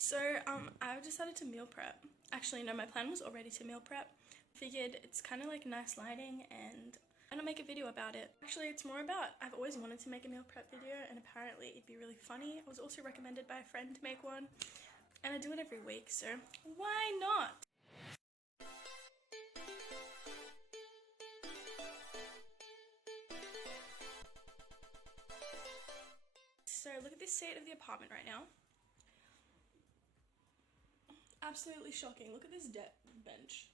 So I've decided to meal prep. Actually, no, my plan was already to meal prep. Figured it's kind of like nice lighting and I'm gonna make a video about it. Actually, it's more about, I've always wanted to make a meal prep video and apparently it'd be really funny. I was also recommended by a friend to make one and I do it every week, so why not? So look at this state of the apartment right now. Absolutely shocking. Look at this bench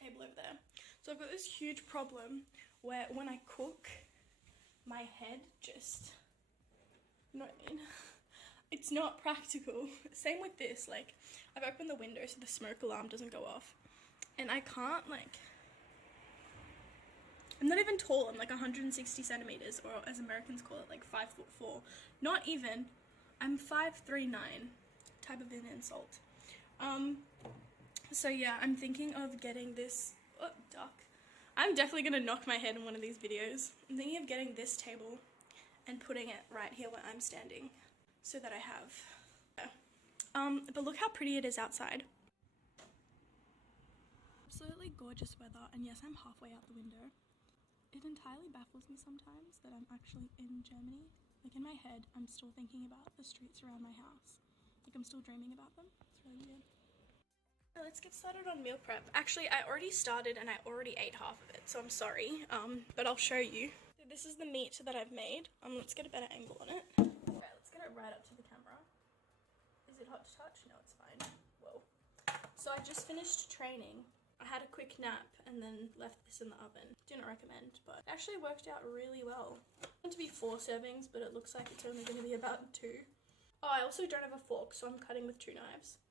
table over there. So I've got this huge problem where when I cook, my head just, it's not practical. Same with this, like I've opened the window so the smoke alarm doesn't go off and I can't, like, I'm not even tall. I'm like 160 centimeters, or as Americans call it, like 5'4". Not even. I'm 5'3", type of an insult. So yeah, I'm thinking of getting this, duck. I'm definitely gonna knock my head in one of these videos. I'm thinking of getting this table and putting it right here where I'm standing so that I have, but look how pretty it is outside. Absolutely gorgeous weather, and yes, I'm halfway out the window. It entirely baffles me sometimes that I'm actually in Germany. Like in my head, I'm still thinking about the streets around my house. Like I'm still dreaming about them. It's really weird. So let's get started on meal prep. Actually, I already started and I already ate half of it, so I'm sorry. But I'll show you. So this is the meat that I've made. Let's get a better angle on it. Alright, let's get it right up to the camera. Is it hot to touch? No, it's fine. Whoa. So I just finished training. I had a quick nap and then left this in the oven. Do not recommend, but it actually worked out really well. It's meant to be 4 servings, but it looks like it's only going to be about 2. Oh, I also don't have a fork, so I'm cutting with 2 knives.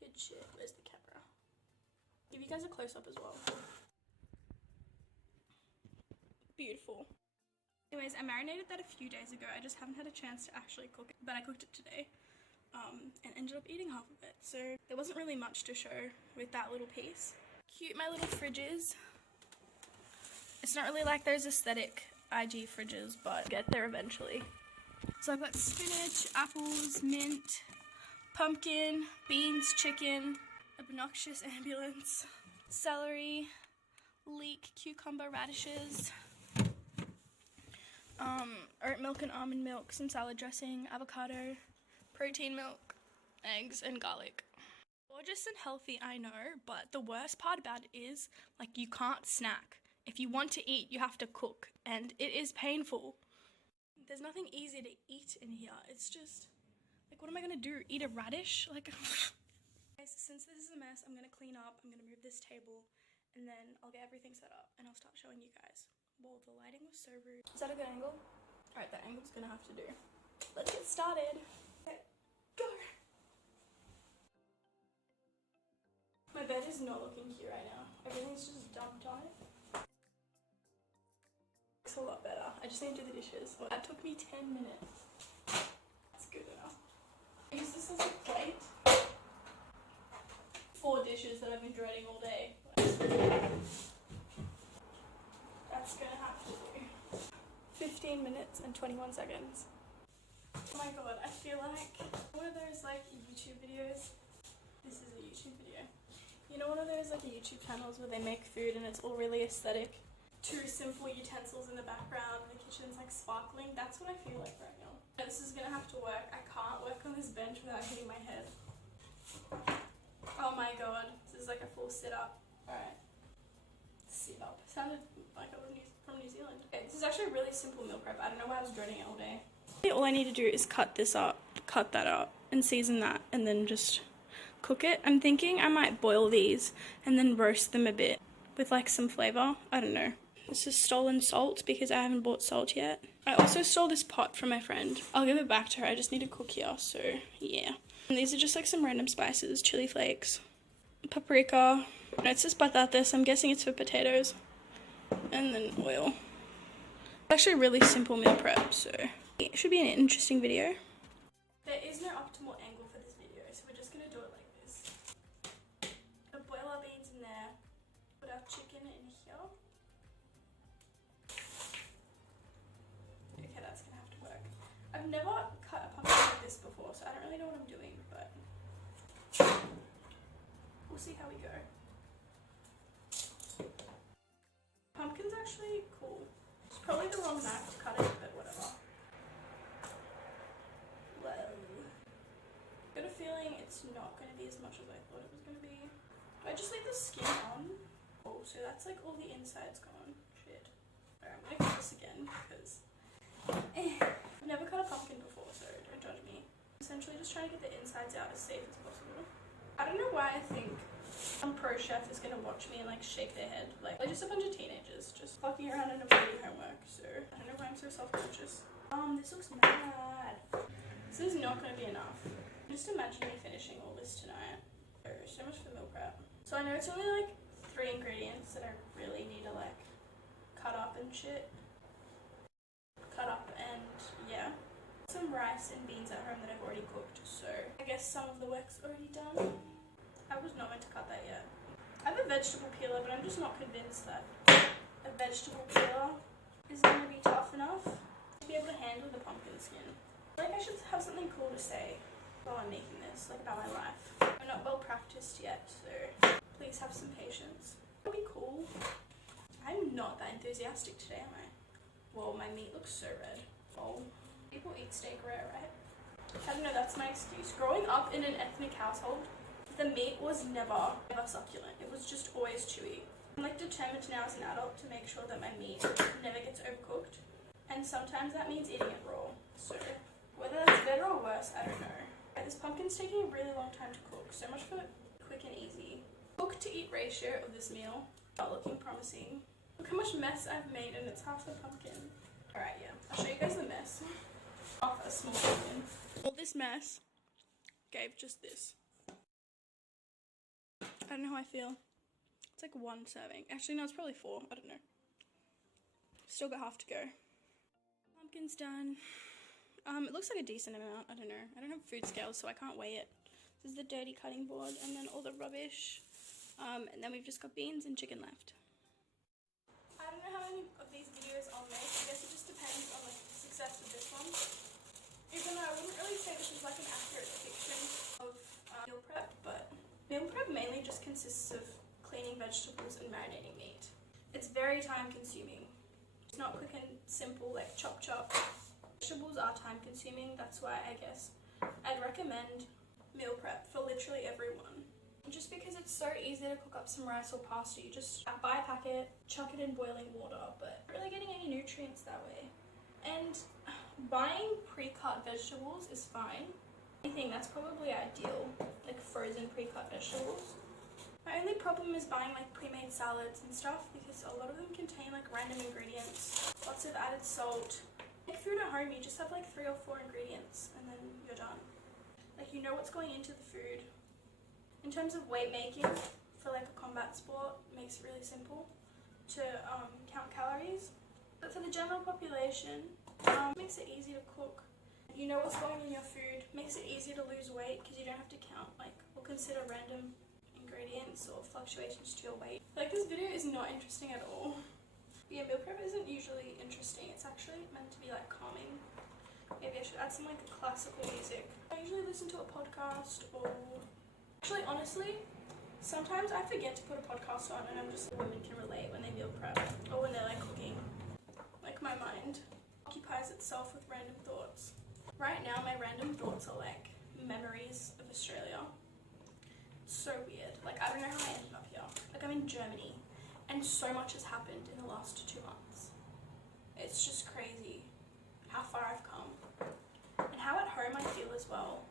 Good shit. Where's the camera? Give you guys a close-up as well. Beautiful. Anyways, I marinated that a few days ago. I just haven't had a chance to actually cook it, but I cooked it today. And ended up eating half of it. So there wasn't really much to show with that little piece. Cute, my little fridges. It's not really like those aesthetic IG fridges, but get there eventually. So I've got spinach, apples, mint, pumpkin, beans, chicken, obnoxious ambulance, celery, leek, cucumber, radishes, oat milk and almond milk, some salad dressing, avocado, protein milk, eggs, and garlic. Gorgeous and healthy, I know, but the worst part about it is, like, you can't snack. If you want to eat, you have to cook, and it is painful. There's nothing easy to eat in here. It's just, like, what am I gonna do? Eat a radish? Like, guys, since this is a mess, I'm gonna clean up, I'm gonna move this table, and then I'll get everything set up, and I'll start showing you guys. Whoa, the lighting was so rude. Is that a good angle? Alright, that angle's gonna have to do. Let's get started. Okay, go! My bed is not looking cute right now. Everything's just dumped on it. Looks a lot better. I just need to do the dishes. Well, that took me 10 minutes. That's good enough. I use this as a plate. 4 dishes that I've been dreading all day. That's gonna have to do. 15 minutes and 21 seconds. Oh my god, I feel like one of those like YouTube videos. This is a YouTube video. You know, one of those like YouTube channels where they make food and it's all really aesthetic. 2 simple utensils in the background and the kitchen's like sparkling. That's what I feel like right now. This is gonna have to work. I can't work on this bench without hitting my head. Oh my god. This is like a full sit-up. Alright. Sit-up. Sounded like I was from New Zealand. Okay, this is actually a really simple meal prep. I don't know why I was dreading it all day. All I need to do is cut this up, cut that up, and season that, and then just cook it. I'm thinking I might boil these and then roast them a bit with like some flavor. I don't know. This is stolen salt because I haven't bought salt yet. I also stole this pot from my friend. I'll give it back to her. I just need to cook here, so yeah. And these are just like some random spices, chili flakes, paprika. It's just batatas. I'm guessing it's for potatoes. And then oil. It's actually a really simple meal prep, so it should be an interesting video. There is no optimal angle for this video, so we're just gonna do it like this. We'll boil our beans in there, put our chicken in here. Okay, that's gonna have to work. I've never cut a pumpkin like this before, so I don't really know what I'm doing, but it's not going to be as much as I thought it was going to be. Do I just leave the skin on? Oh, so that's like all the inside's gone. Shit. Alright, I'm going to cut this again because I've never cut a pumpkin before, so don't judge me. Essentially just trying to get the insides out as safe as possible. I don't know why I think some pro chef is going to watch me and like shake their head. Like, they're just a bunch of teenagers just fucking around and avoiding homework, so I don't know why I'm so self-conscious. This looks mad. This is not going to be enough. Just imagine me finishing all this tonight. Oh, so much for meal prep. So I know it's only like 3 ingredients that I really need to like cut up and shit. Cut up and yeah. Some rice and beans at home that I've already cooked, so I guess some of the work's already done. I was not meant to cut that yet. I have a vegetable peeler, but I'm just not convinced that a vegetable peeler is going to be tough enough to be able to handle the pumpkin skin. I feel like I should have something cool to say while I'm making this, like about my life. I'm not well practiced yet, so please have some patience. It'll be cool. I'm not that enthusiastic today, am I? Well, my meat looks so red. Oh, people eat steak rare, right? I don't know, that's my excuse. Growing up in an ethnic household, the meat was never succulent. It was just always chewy. I'm like determined now as an adult to make sure that my meat never gets overcooked. And sometimes that means eating it raw. So whether that's better or worse, I don't know. This pumpkin's taking a really long time to cook. So much for quick and easy. Cook to eat ratio of this meal. Not looking promising. Look how much mess I've made and it's half the pumpkin. Alright, yeah. I'll show you guys the mess. Half a small pumpkin. All this mess gave just this. I don't know how I feel. It's like 1 serving. Actually, no, it's probably 4. I don't know. Still got half to go. Pumpkin's done. It looks like a decent amount. I don't know. I don't have food scales, so I can't weigh it. This is the dirty cutting board, and then all the rubbish. And then we've just got beans and chicken left. I don't know how many of these videos I'll make. I guess it just depends on the success of this one. Even though I wouldn't really say this is like an accurate depiction of meal prep, but meal prep mainly just consists of cleaning vegetables and marinating meat. It's very time consuming. It's not quick and simple like chop chop. Vegetables are time consuming, that's why I guess I'd recommend meal prep for literally everyone. Just because it's so easy to cook up some rice or pasta, you just buy a packet, chuck it in boiling water, but not really getting any nutrients that way. And buying pre-cut vegetables is fine. I think that's probably ideal, like frozen pre-cut vegetables. My only problem is buying like pre-made salads and stuff because a lot of them contain like random ingredients, lots of added salt. Make food at home, you just have like 3 or 4 ingredients and then you're done. Like you know what's going into the food. In terms of weight making for like a combat sport, it makes it really simple to count calories. But for the general population, it makes it easy to cook. You know what's going in your food, makes it easier to lose weight because you don't have to count like or consider random ingredients or fluctuations to your weight. Like this video is not interesting at all. Yeah, meal prep isn't usually interesting. It's actually meant to be like calming. Maybe I should add some like classical music. I usually listen to a podcast or... Actually, honestly, sometimes I forget to put a podcast on and I'm just women can relate when they meal prep or when they're like cooking. Like my mind occupies itself with random thoughts. Right now my random thoughts are like memories of Australia. It's so weird. Like I don't know how I ended up here. Like I'm in Germany. And so much has happened in the last 2 months. It's just crazy how far I've come. And how at home I feel as well,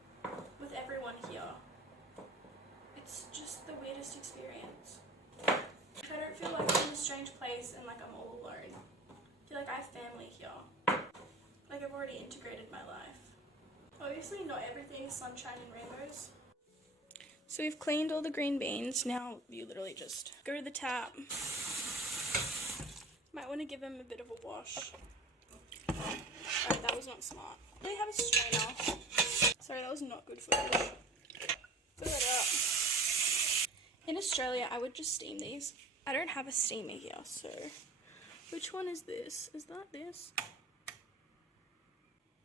with everyone here. It's just the weirdest experience. I don't feel like I'm in a strange place and like I'm all alone. I feel like I have family here. Like I've already integrated my life. Obviously not everything is sunshine and rainbows. So we've cleaned all the green beans. Now you literally just go to the tap. Might want to give them a bit of a wash. Oh, that was not smart. Do they have a strainer? Sorry, that was not good footage. Fill it up. In Australia, I would just steam these. I don't have a steamer here, so... Which one is this? Is that this?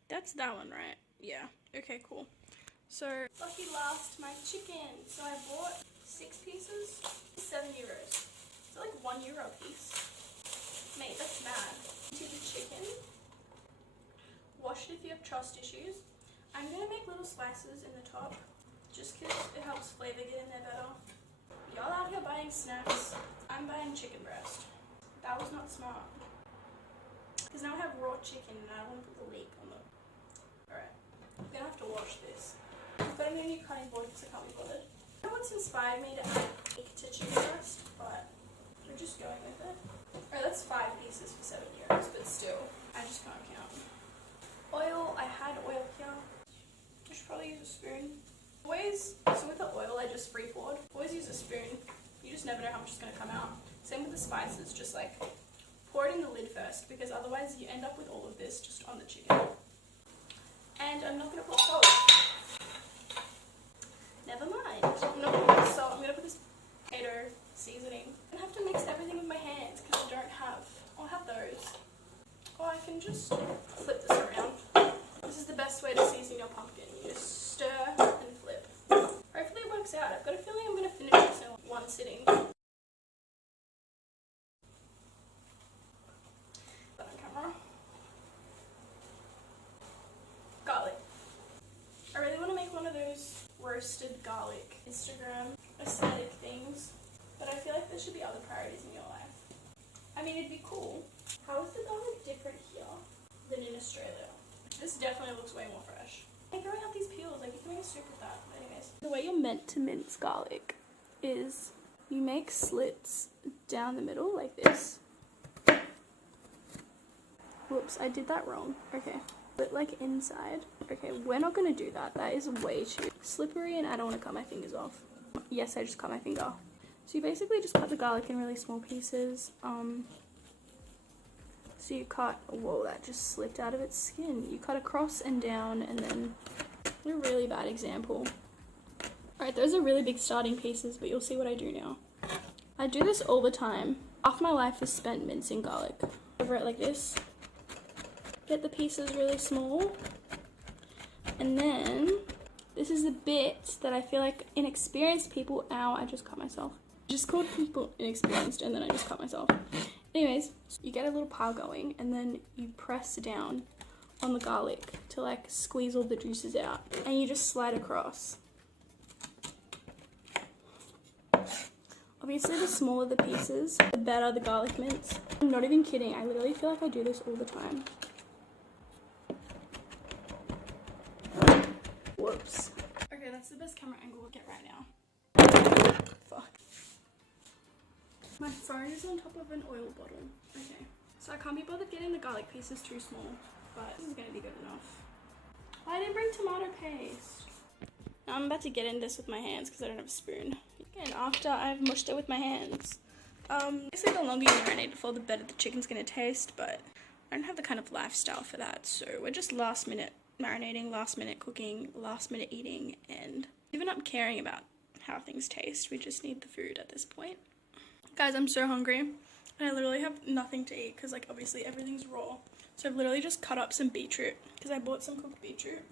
That's that one, right? Yeah. Okay, cool. So, lucky last, my chicken. So I bought 6 pieces, €7. So like €1 a piece. Mate, that's mad. Into the chicken. Wash it if you have trust issues. I'm gonna make little slices in the top just because it helps flavor get in there better. Y'all out here buying snacks. I'm buying chicken breast. That was not smart. Because now I have raw chicken and I don't want to put the leek on the... Alright. I'm gonna have to wash this. I've got a new cutting board because I can't be bothered. I don't know what's inspired me to add leek to chicken breast, but we're just going with it. Alright, that's 5 pieces for €7, but still, I just can't count. Oil, I had oil here. I should probably use a spoon. So with the oil I just free poured. Always use a spoon. You just never know how much is going to come out. Same with the spices, just like pour it in the lid first because otherwise you end up with all of this just on the chicken. And I'm not going to put salt. Never mind. I'm not going to put salt. I'm going to put this potato seasoning. I have to mix everything with my hands because I'll have those. Or I can just flip this around. This is the best way to season your pumpkin. You just stir and flip. Hopefully it works out. I've got a feeling I'm going to finish this in one sitting. Put on camera. Garlic. I really want to make one of those roasted garlic Instagram aesthetic things, but I feel like there should be other priorities in your life. I mean, it'd be cool. How is the garlic different here than in Australia? This definitely looks way more fresh. I'm throwing out these peels, like you can make a soup with that. But anyways. The way you're meant to mince garlic is you make slits down the middle like this. Whoops, I did that wrong. Okay. But like inside. Okay, we're not gonna do that. That is way too slippery and I don't want to cut my fingers off. Yes, I just cut my finger. So you basically just cut the garlic in really small pieces. So you cut, whoa, that just slipped out of its skin. You cut across and down and then, a really bad example. Alright, those are really big starting pieces, but you'll see what I do now. I do this all the time. Half my life is spent mincing garlic. Over it like this. Get the pieces really small. And then, this is the bit that I feel like inexperienced people, ow, I just cut myself. I just called people inexperienced and then I just cut myself. Anyways, you get a little pile going and then you press down on the garlic to like squeeze all the juices out and you just slide across. Obviously the smaller the pieces, the better the garlic mince. I'm not even kidding, I literally feel like I do this all the time. Whoops. Okay, that's the best camera angle we'll get right now. Fuck. My phone is on top of an oil bottle. Okay. So I can't be bothered getting the garlic pieces too small, but this is going to be good enough. I didn't bring tomato paste. Now I'm about to get in this with my hands because I don't have a spoon. And after I've mushed it with my hands. Basically the longer you marinate it for, the better the chicken's going to taste, but I don't have the kind of lifestyle for that. So we're just last minute marinating, last minute cooking, last minute eating, and even up caring about how things taste. We just need the food at this point. Guys, I'm so hungry and I literally have nothing to eat because like obviously everything's raw. So I've literally just cut up some beetroot because I bought some cooked beetroot.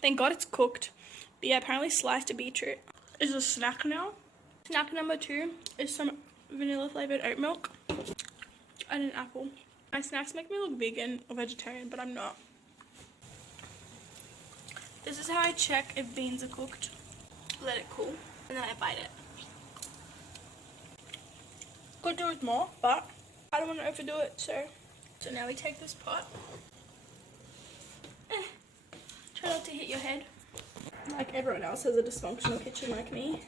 Thank God it's cooked. But yeah, apparently sliced beetroot is a snack now. Snack number 2 is some vanilla flavored oat milk and an apple. My snacks make me look vegan or vegetarian, but I'm not. This is how I check if beans are cooked. Let it cool and then I bite it. Could do with more, but I don't want to overdo it, so now we take this pot. Try not to hit your head. Like everyone else has a dysfunctional kitchen like me.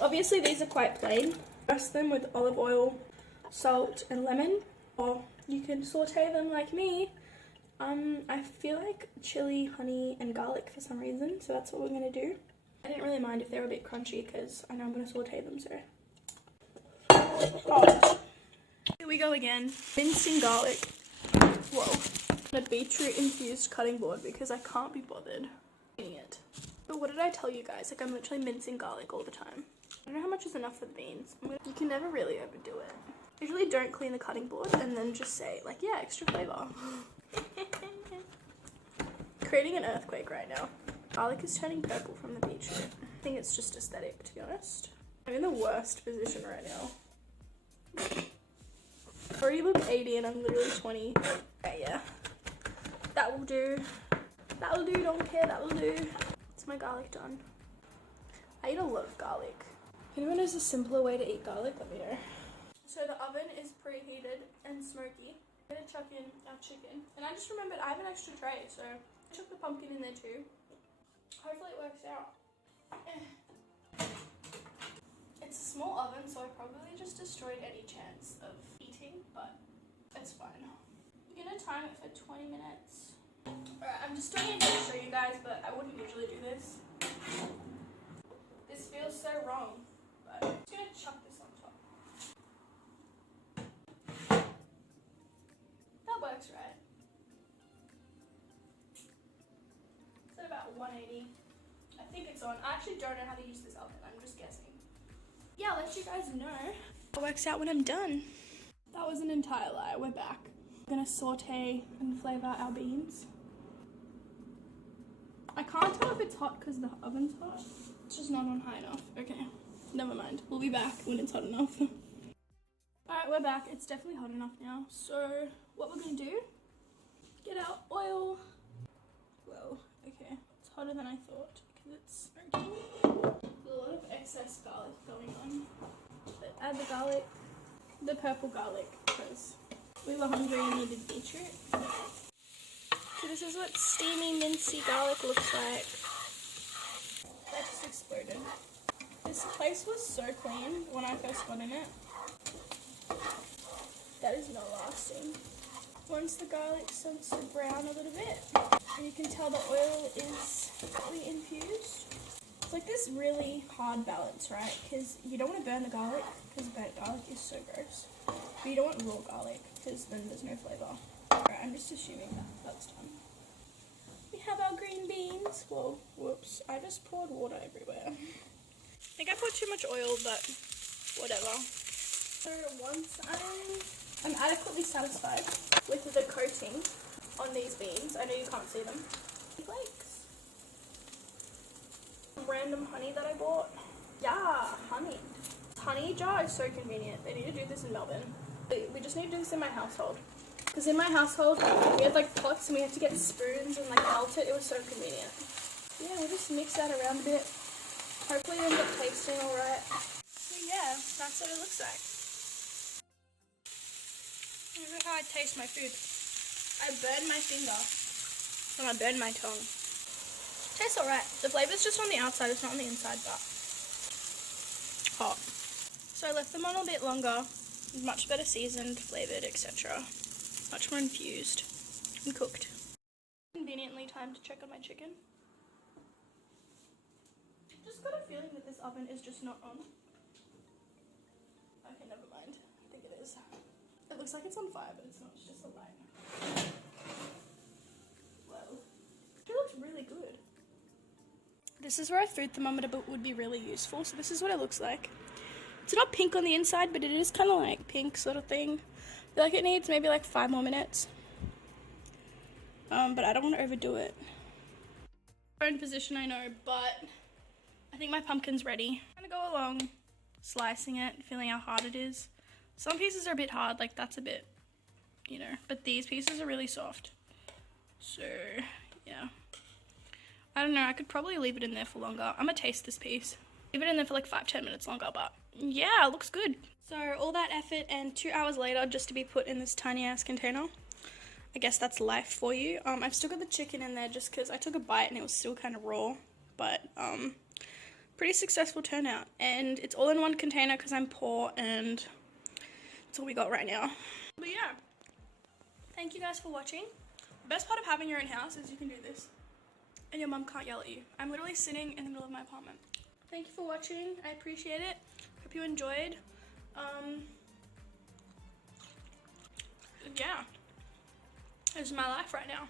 Obviously these are quite plain. Dress them with olive oil, salt and lemon, or you can saute them like me. I feel like chili, honey and garlic for some reason, so that's what we're going to do. I didn't really mind if they were a bit crunchy because I know I'm going to saute them, so. Oh. Here we go again. Mincing garlic. Whoa. A beetroot infused cutting board because I can't be bothered eating it. But what did I tell you guys? Like I'm literally mincing garlic all the time. I don't know how much is enough for the beans. You can never really overdo it. Usually don't clean the cutting board and then just say like, yeah, extra flavor. Creating an earthquake right now. Garlic is turning purple from the beetroot. I think it's just aesthetic, to be honest. I'm in the worst position right now. I already look 80 and I'm literally 20. Okay, yeah. That will do. That'll do, don't care, that'll do. It's my garlic done. I eat a lot of garlic. If anyone knows a simpler way to eat garlic, let me know. So the oven is preheated and smoky. I'm gonna chuck in our chicken. And I just remembered I have an extra tray, so I chuck the pumpkin in there too. Hopefully it works out. It's a small oven, so I probably just destroyed any chance of eating, but it's fine. I'm gonna time it for 20 minutes. Alright, I'm just doing it to show you guys, but I wouldn't usually do this. This feels so wrong, but I'm just gonna chuck this on top. That works, right? It's at about 180. I think it's on. I actually don't know how to use this oven, I'm just guessing. Yeah, I'll let you guys know. It works out when I'm done. That was an entire lie, we're back. I'm gonna saute and flavor our beans. I can't tell if it's hot because the oven's hot. It's just not on high enough. Okay, never mind. We'll be back when it's hot enough. Alright, we're back. It's definitely hot enough now. So, what we're gonna do, get our oil. Whoa, okay. It's hotter than I thought because it's smoky. There's a lot of excess garlic going on. But add the garlic, the purple garlic, because we were hungry and needed beetroot. So this is what steamy, mincy garlic looks like. That just exploded. This place was so clean when I first got in it. That is not lasting. Once the garlic starts to brown a little bit, and you can tell the oil is fully infused. It's like this really hard balance, right? Because you don't want to burn the garlic, because burnt garlic is so gross. But you don't want raw garlic, because then there's no flavour. Alright, I'm just assuming that that's done. We have our green beans. Whoa, whoops. I just poured water everywhere. I think I put too much oil, but whatever. So once I'm adequately satisfied with the coating on these beans, I know you can't see them, flakes. Random honey that I bought. Yeah, honey. Honey jar is so convenient. They need to do this in Melbourne. We just need to do this in my household. Because in my household, we had like pots and we had to get spoons and like melt it. It was so convenient. Yeah, we'll just mix that around a bit. Hopefully it ends up tasting alright. So yeah, that's what it looks like. This is how I taste my food. I burn my finger and I burn my tongue. Tastes alright. The flavor's just on the outside, it's not on the inside, but hot. So I left them on a bit longer, much better seasoned, flavoured, etc. Much more infused and cooked. Conveniently time to check on my chicken. Just got a feeling that this oven is just not on. Okay, never mind. I think it is. It looks like it's on fire, but it's not. It's just a light. Whoa. It looks really good. This is where a food thermometer would be really useful. So this is what it looks like. It's not pink on the inside, but it is kind of like pink sort of thing. I feel like it needs maybe like 5 more minutes. But I don't want to overdo it. In position, I know, but I think my pumpkin's ready. I'm gonna go along, slicing it, feeling how hard it is. Some pieces are a bit hard, like that's a bit, you know, but these pieces are really soft. So, yeah. I don't know, I could probably leave it in there for longer. I'm gonna taste this piece. Leave it in there for like 5-10 minutes longer, but yeah, it looks good. So all that effort and 2 hours later just to be put in this tiny ass container. I guess that's life for you. I've still got the chicken in there just because I took a bite and it was still kind of raw, but pretty successful turnout. And it's all in one container because I'm poor and that's all we got right now. But yeah, thank you guys for watching. The best part of having your own house is you can do this and your mum can't yell at you. I'm literally sitting in the middle of my apartment. Thank you for watching. I appreciate it. Hope you enjoyed. Yeah, this is my life right now.